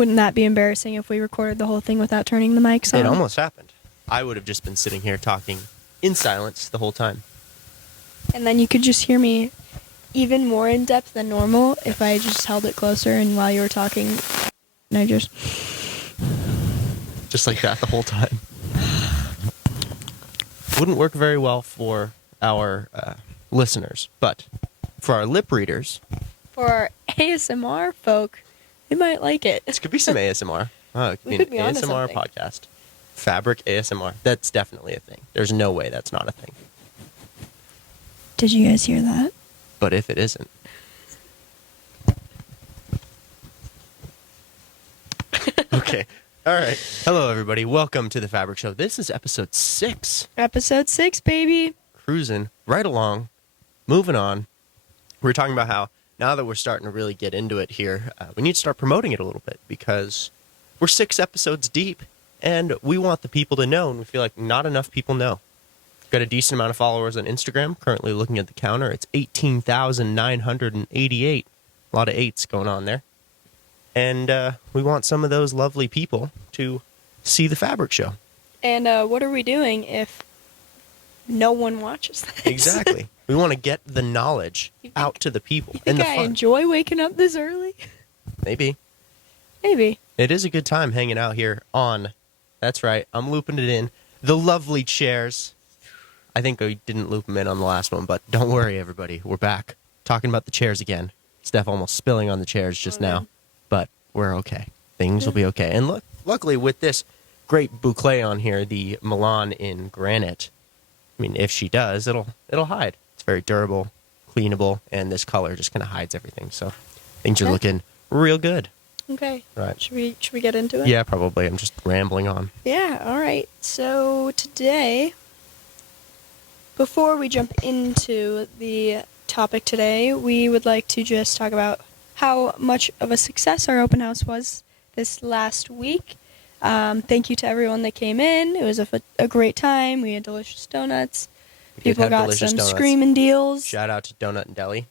Wouldn't that be embarrassing if we recorded the whole thing without turning the mics on? It almost happened. I would have just been sitting here talking in silence the whole time. And then you could just hear me even more in depth than normal if I just held it closer and while you were talking, and I just like that the whole time. Wouldn't work very well for our listeners, but for our lip readers, for our ASMR folk, they might like it. this could be some ASMR. We could be onto ASMR something. podcast. Fabric ASMR. That's definitely a thing. There's no way that's not a thing. Did you guys hear that? But if it isn't. Okay. All right. Hello, everybody. Welcome to the Fabric Show. This is episode 6. Episode 6, baby. Cruising right along, moving on. We're talking about how now that we're starting to really get into it here, we need to start promoting it a little bit because we're 6 episodes deep and we want the people to know, and we feel like not enough people know. Got a decent amount of followers on Instagram. Currently looking at the counter, it's 18,988. A lot of 8s going on there. And we want some of those lovely people to see the Fabric Show. And what are we doing if no one watches this? Exactly. We want to get the knowledge out to the people You and think the I fun. enjoy waking up this early? Maybe. Maybe. It is a good time hanging out here on, that's right, I'm looping it in, the lovely chairs. I think we didn't loop them in on the last one, but don't worry, everybody. We're back talking about the chairs again. Steph almost spilling on the chairs just now, but we're okay. Things will be okay. And look, luckily with this great boucle on here, the Milan in granite, I mean, if she does, it'll hide. It's very durable, cleanable, and this color just kind of hides everything. So things are looking real good. Okay. Right. Should we get into it? Yeah, probably. I'm just rambling on. Yeah, all right. So today, before we jump into the topic today, we would like to just talk about how much of a success our open house was this last week. Thank you to everyone that came in. It was a great time. We had delicious donuts. People got some screaming deals. Shout out to Donut and Deli.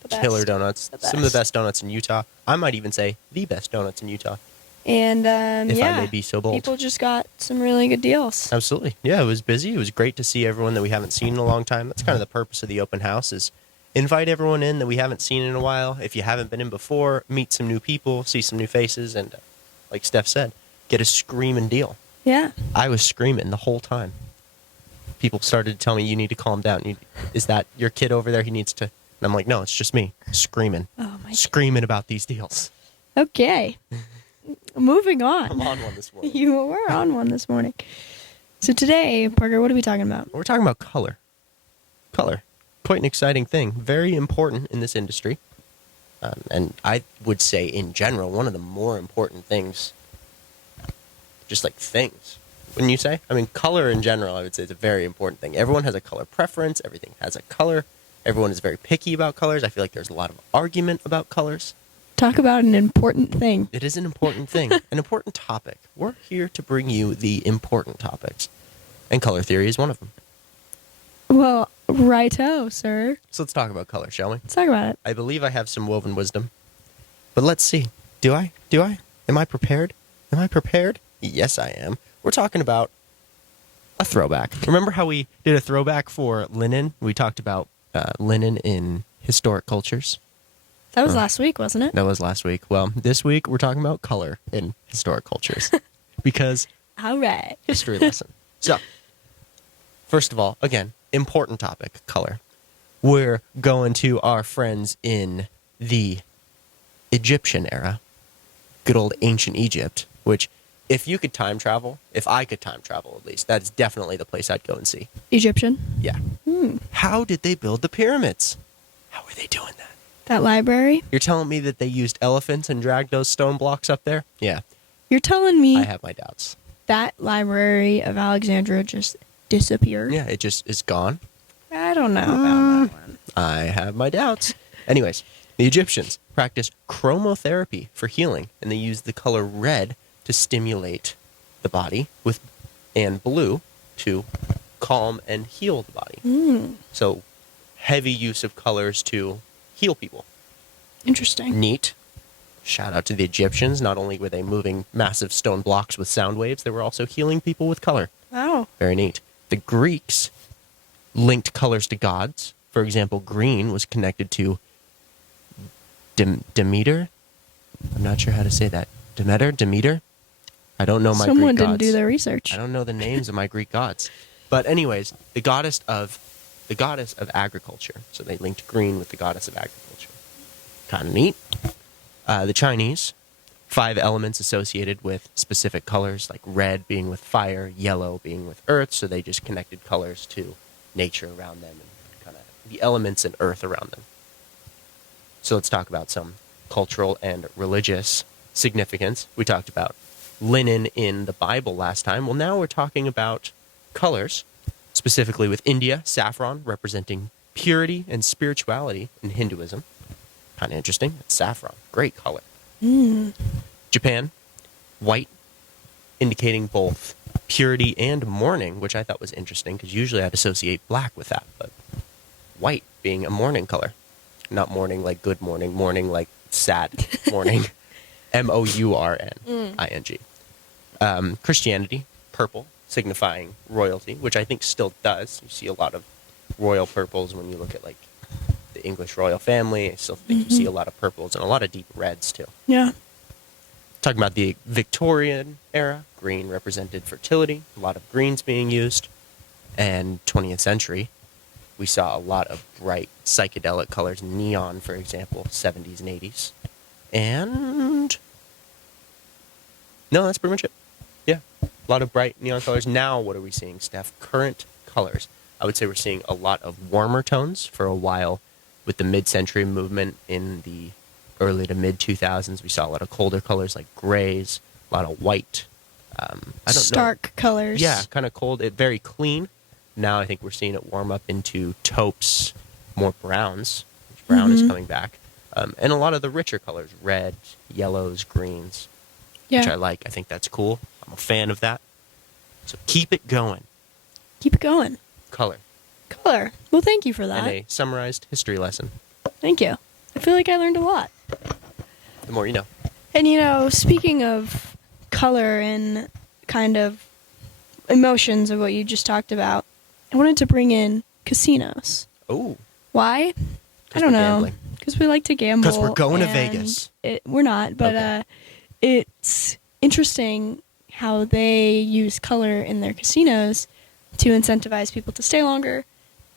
The best. Killer donuts. The Some of the best. best donuts in Utah. I might even say the best donuts in Utah. And If yeah, I may be so bold. people just got some really good deals. Absolutely. Yeah, it was busy. It was great to see everyone that we haven't seen in a long time. That's kind of the purpose of the open house is invite everyone in that we haven't seen in a while. If you haven't been in before, meet some new people, see some new faces, and like Steph said, get a screaming deal. Yeah. I was screaming the whole time. People started to tell me, you need to calm down. Is that your kid over there? He needs to... And I'm like, no, it's just me screaming. Oh my. Screaming about these deals. Okay. Moving on. I'm on one this morning. You were on one this morning. So today, Parker, what are we talking about? We're talking about color. Color. Quite an exciting thing. Very important in this industry. And I would say, in general, one of the more important things, just like things, wouldn't you say? I mean, color in general, I would say, is a very important thing. Everyone has a color preference. Everything has a color. Everyone is very picky about colors. I feel like there's a lot of argument about colors. Talk about an important thing. It is an important thing, an important topic. We're here to bring you the important topics. And color theory is one of them. Well, righto, sir. So let's talk about color, shall we? Let's talk about it. I believe I have some woven wisdom. But let's see. Do I? Am I prepared? Yes, I am. We're talking about a throwback. Remember how we did a throwback for linen? We talked about linen in historic cultures. That was last week, wasn't it? That was last week. Well, this week we're talking about color in historic cultures. Because All right. history lesson. So, first of all, again, important topic, color. We're going to our friends in the Egyptian era, good old ancient Egypt, which if you could time travel, if I could time travel at least, that's definitely the place I'd go and see. Egyptian. Yeah. How did they build the pyramids? How were they doing that? That library. You're telling me that they used elephants and dragged those stone blocks up there? Yeah, You're telling me I have my doubts. that library of Alexandria just disappeared? Yeah, it just is gone. I don't know about that one. I have my doubts. Anyways, the Egyptians practiced chromotherapy for healing, and they used the color red to stimulate the body and blue to calm and heal the body. So heavy use of colors to heal people. Interesting. Neat. Shout out to the Egyptians. Not only were they moving massive stone blocks with sound waves, they were also healing people with color. Wow. Very neat. The Greeks linked colors to gods. For example, green was connected to Demeter. I'm not sure how to say that. Demeter? I don't know my Someone Greek gods. didn't do their research. I don't know the names of my Greek gods. But anyways, the goddess of agriculture. So they linked green with the goddess of agriculture. Kind of neat. The Chinese, 5 elements associated with specific colors, like red being with fire, yellow being with earth. So they just connected colors to nature around them and kind of the elements and earth around them. So let's talk about some cultural and religious significance. We talked about linen in the Bible last time. Well, now we're talking about colors, specifically with India, saffron representing purity and spirituality in Hinduism. Kind of interesting. It's saffron. Great color. Japan, white, indicating both purity and mourning, which I thought was interesting because usually I'd associate black with that, but white being a mourning color. Not mourning like good morning, mourning like sad morning. Mourning. Christianity, purple, signifying royalty, which I think still does. You see a lot of royal purples when you look at like the English royal family. I still think you see a lot of purples and a lot of deep reds too. Yeah. Talking about the Victorian era, green represented fertility, a lot of greens being used. And 20th century, we saw a lot of bright psychedelic colors, neon, for example, 70s and 80s. And no, that's pretty much it. Yeah, a lot of bright neon colors. Now what are we seeing, Steph? Current colors. I would say we're seeing a lot of warmer tones. For a while with the mid-century movement in the early to mid-2000s, we saw a lot of colder colors like grays, a lot of white. I don't know. Stark colors. Yeah, kind of cold. Very clean. Now I think we're seeing it warm up into taupes, more browns. Brown is coming back. And a lot of the richer colors, red, yellows, greens, which I like. I think that's cool. I'm a fan of that. So keep it going. Keep it going. Color. Color. Well, thank you for that. And a summarized history lesson. Thank you. I feel like I learned a lot. The more you know. And, speaking of color and kind of emotions of what you just talked about, I wanted to bring in casinos. Oh. Why? I don't know. Because we like to gamble. Because we're going to Vegas. We're not, but it's interesting how they use color in their casinos to incentivize people to stay longer,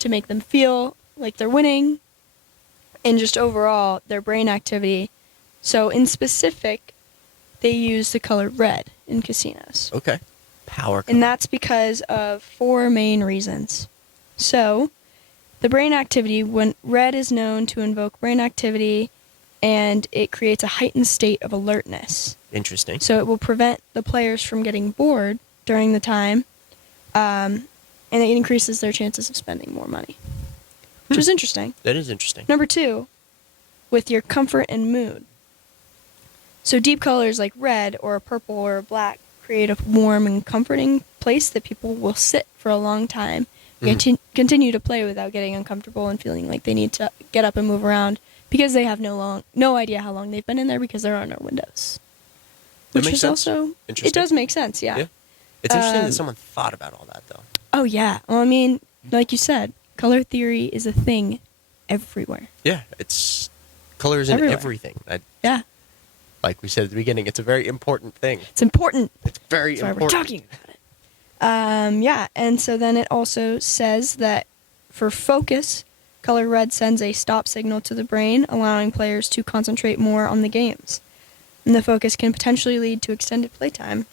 to make them feel like they're winning, and just overall their brain activity. So in specific, they use the color red in casinos. Okay. Power color. And that's because of 4 main reasons. So, the brain activity, when red is known to invoke brain activity, and it creates a heightened state of alertness. Interesting. So it will prevent the players from getting bored during the time, and it increases their chances of spending more money, which is interesting. That is interesting. Number 2, with your comfort and mood. So deep colors like red or a purple or a black create a warm and comforting place that people will sit for a long time and continue to play without getting uncomfortable and feeling like they need to get up and move around because they have no idea how long they've been in there because there are no windows. That Which makes is sense. also, Interesting. it does make sense, yeah. It's interesting that someone thought about all that, though. Oh, yeah. Well, I mean, like you said, color theory is a thing everywhere. Yeah, it's colors in Everywhere. everything. Yeah. Like we said at the beginning, it's a very important thing. It's important. It's very That's why important. we're talking about it. Yeah, and so then it also says that for focus, color red sends a stop signal to the brain, allowing players to concentrate more on the games. And the focus can potentially lead to extended playtime.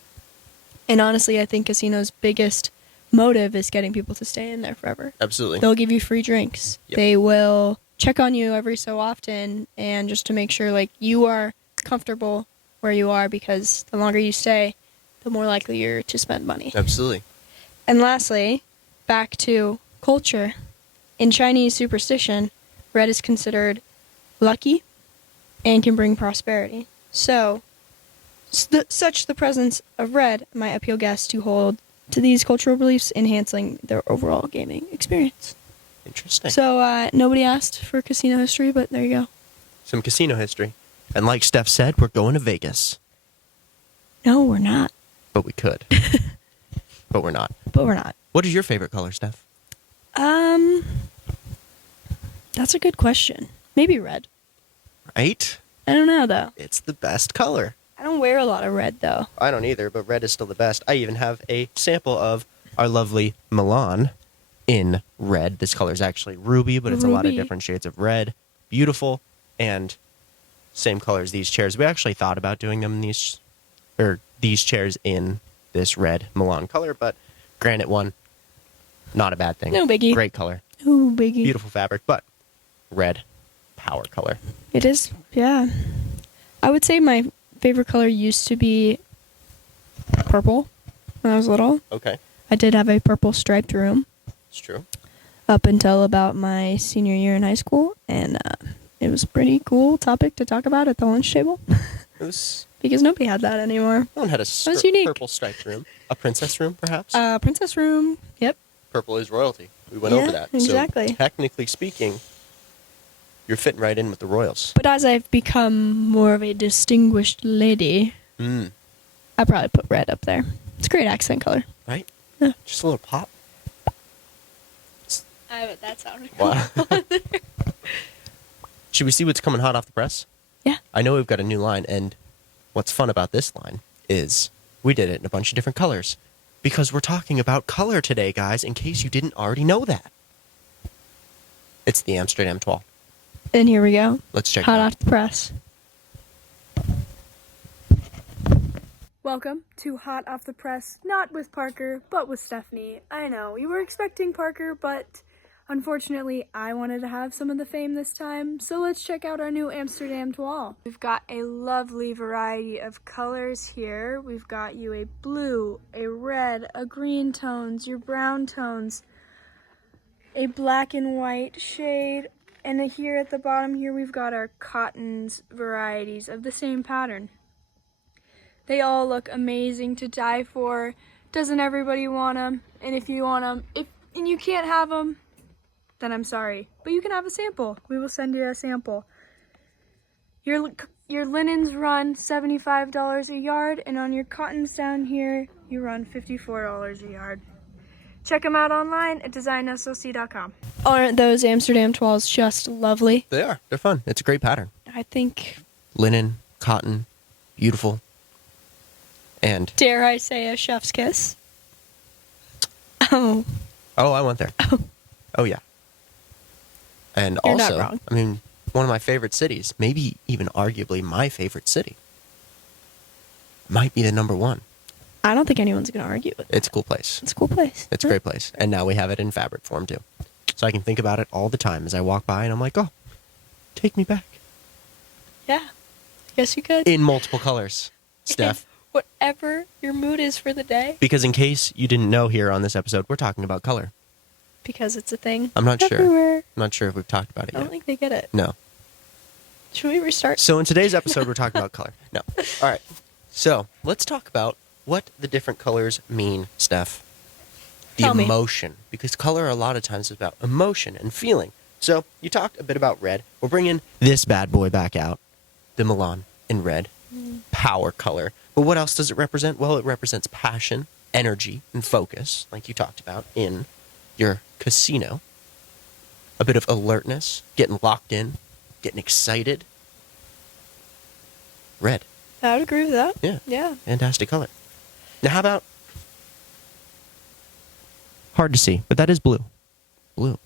And honestly, I think casinos' biggest motive is getting people to stay in there forever. Absolutely. They'll give you free drinks. Yep. They will check on you every so often, and just to make sure like you are comfortable where you are, because the longer you stay, the more likely you're to spend money. Absolutely. And lastly, back to culture. In Chinese superstition, red is considered lucky and can bring prosperity. So, such the presence of red might appeal guests to hold to these cultural beliefs, enhancing their overall gaming experience. Interesting. So, nobody asked for casino history, but there you go. Some casino history. And like Steph said, we're going to Vegas. No, we're not. But we could. But we're not. But we're not. What is your favorite color, Steph? That's a good question. Maybe red. Right? I don't know, though. It's the best color. I don't wear a lot of red, though. I don't either, but red is still the best. I even have a sample of our lovely Milan in red. This color is actually ruby, but it's a lot of Ruby. different shades of red. Beautiful, and same color as these chairs. We actually thought about doing them in these chairs in this red Milan color, but granite one, not a bad thing. No biggie. Great color. Ooh, biggie. Beautiful fabric, but red, power color. It is, yeah. I would say my favorite color used to be purple when I was little. Okay, I did have a purple striped room it's true. up until about my senior year in high school, and it was a pretty cool topic to talk about at the lunch table It was. because nobody had that anymore. No one had a was unique. purple striped room. A princess room, perhaps? Princess room, yep. Purple is royalty. We went Yeah, over that. exactly. So technically speaking, you're fitting right in with the royals. But as I've become more of a distinguished lady, Mm, I probably put red up there. It's a great accent color. right? Yeah. Just a little pop. I bet that sounded cool. Wow. Should we see what's coming hot off the press? Yeah. I know we've got a new line, and what's fun about this line is we did it in a bunch of different colors because we're talking about color today, guys, in case you didn't already know that. It's the Amsterdam Toile. And here we go. Let's check Hot it out. off the press. Welcome to Hot Off the Press, not with Parker, but with Stephanie. I know, you were expecting Parker, but unfortunately, I wanted to have some of the fame this time, so let's check out our new Amsterdam Toile. We've got a lovely variety of colors here. We've got you a blue, a red, a green tones, your brown tones, a black and white shade, and here at the bottom here we've got our cottons varieties of the same pattern. They all look amazing to die for. Doesn't everybody want them? And if you want them, and you can't have them, then I'm sorry. But you can have a sample. We will send you a sample. Your linens run $75 a yard, and on your cottons down here, you run $54 a yard. Check them out online at designsoc.com. Aren't those Amsterdam toiles just lovely? They are. They're fun. It's a great pattern. I think, Linen, cotton, beautiful. And dare I say, a chef's kiss? Oh. oh, I went there. Oh yeah. And You're also, not wrong. I mean, one of my favorite cities, maybe even arguably my favorite city, might be the number one. I don't think anyone's going to argue with that. It's a cool place. It's a cool place. It's a great place. And now we have it in fabric form too. So I can think about it all the time as I walk by and I'm like, oh, take me back. Yeah. Yes, you could. In multiple colors, Steph. Whatever your mood is for the day. Because in case you didn't know here on this episode, we're talking about color. Because it's a thing. I'm not sure. Everywhere. I'm not sure if we've talked about it I don't yet. think they get it. No. Should we restart? So in today's episode, we're talking about color. No. All right. So let's talk about what the different colors mean, Steph. The Tell me. emotion. Because color a lot of times is about emotion and feeling. So you talked a bit about red. We're bringing this bad boy back out. The Milan in red. Power color. But what else does it represent? Well, it represents passion, energy, and focus, like you talked about in your casino. A bit of alertness, getting locked in, getting excited. Red. I would agree with that. Yeah. Yeah. Fantastic color. Now, how about... hard to see, but that is blue. Blue.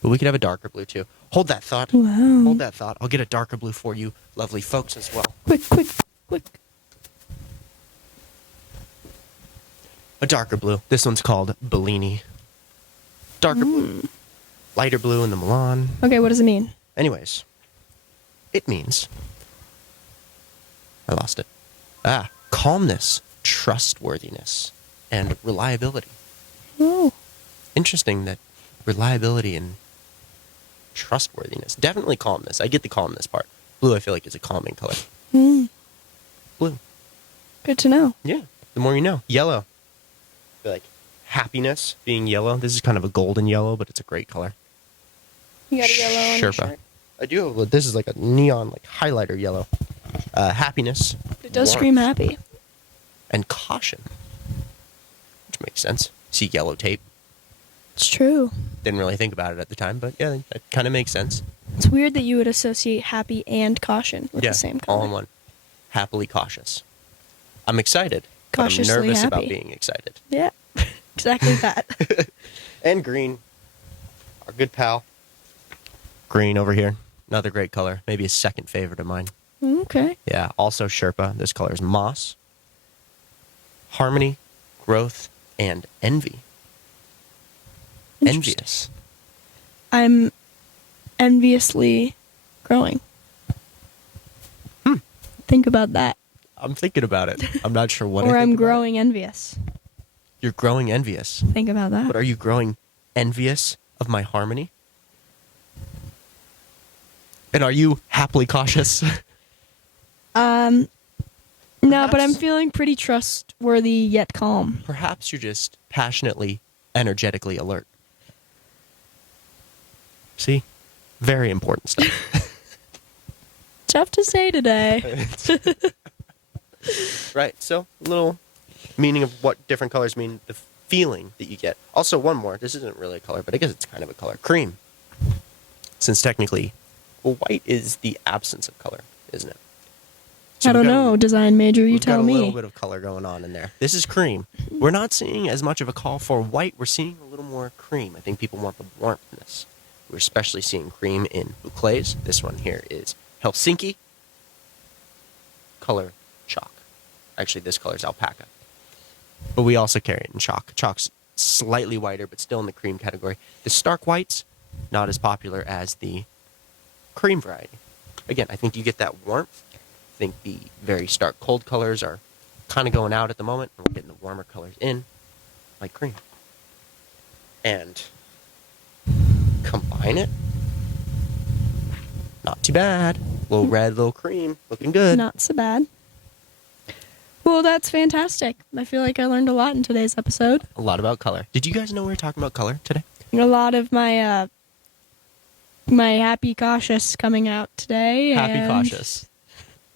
But we could have a darker blue, too. Hold that thought. Wow. Hold that thought. I'll get a darker blue for you, lovely folks, as well. Quick. A darker blue. This one's called Bellini. Darker blue. Lighter blue in the Milan. Okay, what does it mean? Anyways, it means... I lost it. Calmness, trustworthiness, and reliability. Oh. Interesting that reliability and trustworthiness. Definitely calmness. I get the calmness part. Blue, I feel like, is a calming color. Blue. Good to know. Yeah. The more you know. Yellow. I feel like happiness being yellow. This is kind of a golden yellow, but it's a great color. You got a yellow on your Sherpa. shirt. I do have, this is like a neon, like highlighter yellow. Happiness. It does warmth, scream happy. And caution. Which makes sense. See yellow tape. It's true. Didn't really think about it at the time, but yeah, that kind of makes sense. It's weird that you would associate happy and caution with Yeah, the same color. all in one. Happily cautious. I'm excited. Cautiously but I'm nervous happy. about being excited. Yeah, exactly that. And green. Our good pal. Green over here. Another great color. Maybe a second favorite of mine. Okay. Yeah, also Sherpa. This color is moss. Harmony, growth, and envy. Interesting. Envious. I'm enviously growing. Think about that. I'm thinking about it. I'm not sure what I Or think I'm about it. growing envious. You're growing envious. Think about that. But are you growing envious of my harmony? And are you happily cautious? No, but I'm Perhaps- feeling pretty trustworthy yet calm. Perhaps you're just passionately, energetically alert. See? Very important stuff. Tough to say today. Right, so a little meaning of what different colors mean, the feeling that you get. Also, one more. This isn't really a color, but I guess it's kind of a color. Cream. Since technically, well, white is the absence of color, isn't it? So I don't we've got know, design major, you we've tell got a me. little bit of color going on in there. This is cream. We're not seeing as much of a call for white. We're seeing a little more cream. I think people want the warmthness. We're especially seeing cream in bouclés. This one here is Helsinki. Color chalk. Actually, this color is alpaca. But we also carry it in chalk. Chalk's slightly whiter, but still in the cream category. The stark whites, not as popular as the cream variety. Again, I think you get that warmth. I think the very stark cold colors are kind of going out at the moment, and we're getting the warmer colors in, like cream. And combine it. Not too bad. Little red, little cream. Looking good. Not so bad. Well, that's fantastic. I feel like I learned a lot in today's episode. A lot about color. Did you guys know we were talking about color today? A lot of my my happy cautious coming out today. Happy and cautious.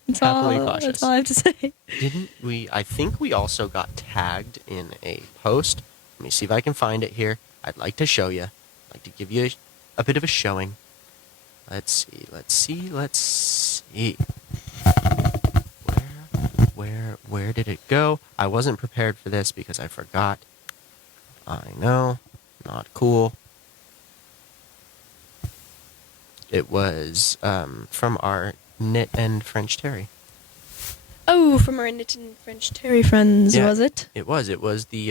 Happily Happily cautious. That's all I have to say. Didn't we? I think we also got tagged in a post. Let me see if I can find it here. I'd like to show you. I'd like to give you a bit of a showing. Let's see. Let's see. Let's see. Where did it go? I wasn't prepared for this because I forgot. I know. Not cool. It was from our knit and French terry. Oh, from our knit and French terry friends, Yeah. was it? It was. It was the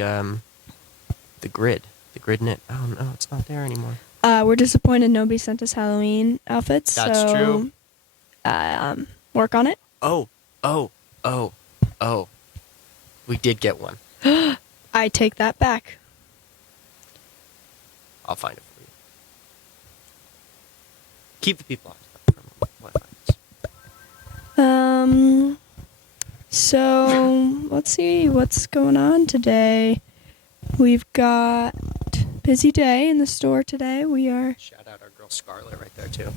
grid. The grid knit. Oh no, it's not there anymore. We're disappointed nobody sent us Halloween outfits. That's so, true. Work on it. Oh. We did get one. I take that back. I'll find it for you. Keep the people on from what So let's see what's going on today. We've got busy day in the store today. We are Shout out our girl Scarlett right there too.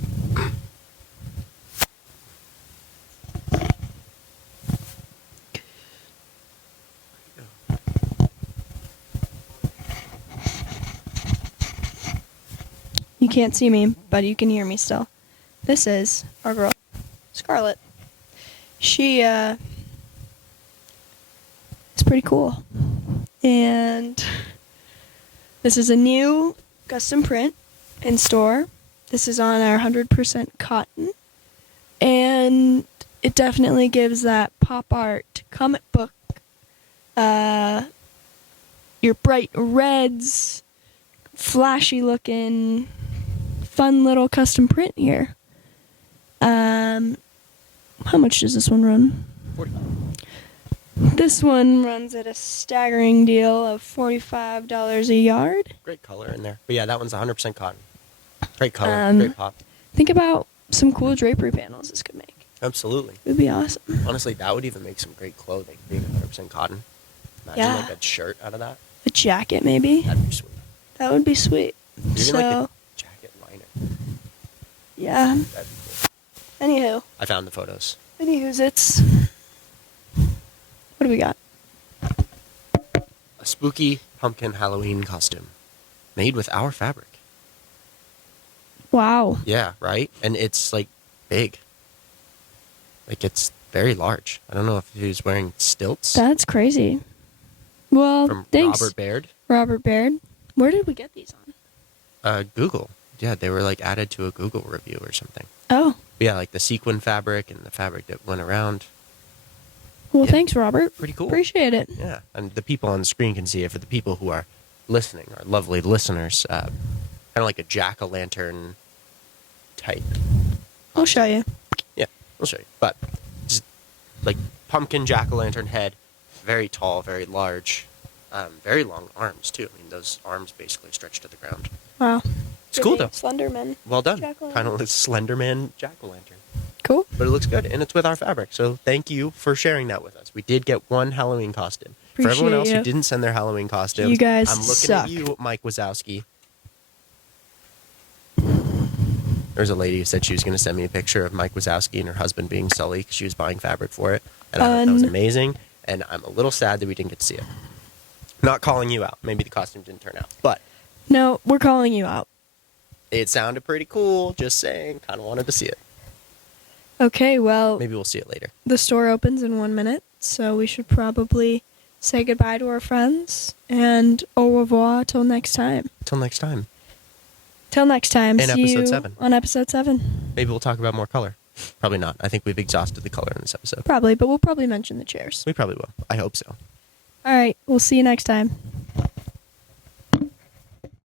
You can't see me, but you can hear me still. This is our girl, Scarlett. She is pretty cool. And this is a new custom print in store. This is on our 100% cotton. And it definitely gives that pop art comic book, your bright reds, flashy looking, fun little custom print here. How much does this one run? 45. This one runs at a staggering deal of $45 a yard. Great color in there. But yeah, that one's 100% cotton. Great color. Great pop. Think about some cool drapery panels this could make. Absolutely. It would be awesome. Honestly, that would even make some great clothing, being 100% cotton. Imagine Yeah. like a shirt out of that. A jacket, maybe. That'd be sweet. That would be sweet. Even So, like a jacket liner. Yeah. That'd be cool. Anywho. I found the photos. Anywho's it's. What do we got? A spooky pumpkin Halloween costume made with our fabric. Wow. Yeah, right? And it's like big. Like it's very large. I don't know if he was wearing stilts That's crazy. Well, from thanks, Robert Baird. Robert Baird. Where did we get these on? Google. Yeah, they were like added to a Google review or something. Oh. But yeah, like the sequin fabric and the fabric that went around. Well, Yeah. thanks, Robert. Pretty cool. Appreciate it. Yeah, and the people on the screen can see it. For the people who are listening, our lovely listeners, kind of like a jack-o'-lantern type. I'll show you. Yeah, we'll show you. But just like pumpkin jack-o'-lantern head, very tall, very large, very long arms too. I mean, those arms basically stretch to the ground. Wow. It's cool though. Slenderman. Well done. Jack-o'-lantern. Kind of like Slenderman jack-o'-lantern. Cool. But it looks good, and it's with our fabric. So thank you for sharing that with us. We did get one Halloween costume. For everyone Appreciate else you. who didn't send their Halloween costume, You guys I'm looking suck. at you, Mike Wazowski. There's a lady who said she was going to send me a picture of Mike Wazowski and her husband being Sully because she was buying fabric for it. And I thought that was amazing, and I'm a little sad that we didn't get to see it. Not calling you out. Maybe the costume didn't turn out. But No, we're calling you out. it sounded pretty cool, just saying. Kind of wanted to see it. Okay, well, Maybe we'll see it later. the store opens in 1 minute, so we should probably say goodbye to our friends and au revoir till next time. Till next time. Till next time. In See episode you 7. on episode 7. Maybe we'll talk about more color. Probably not. I think we've exhausted the color in this episode. Probably, but we'll probably mention the chairs. We probably will. I hope so. All right, we'll see you next time.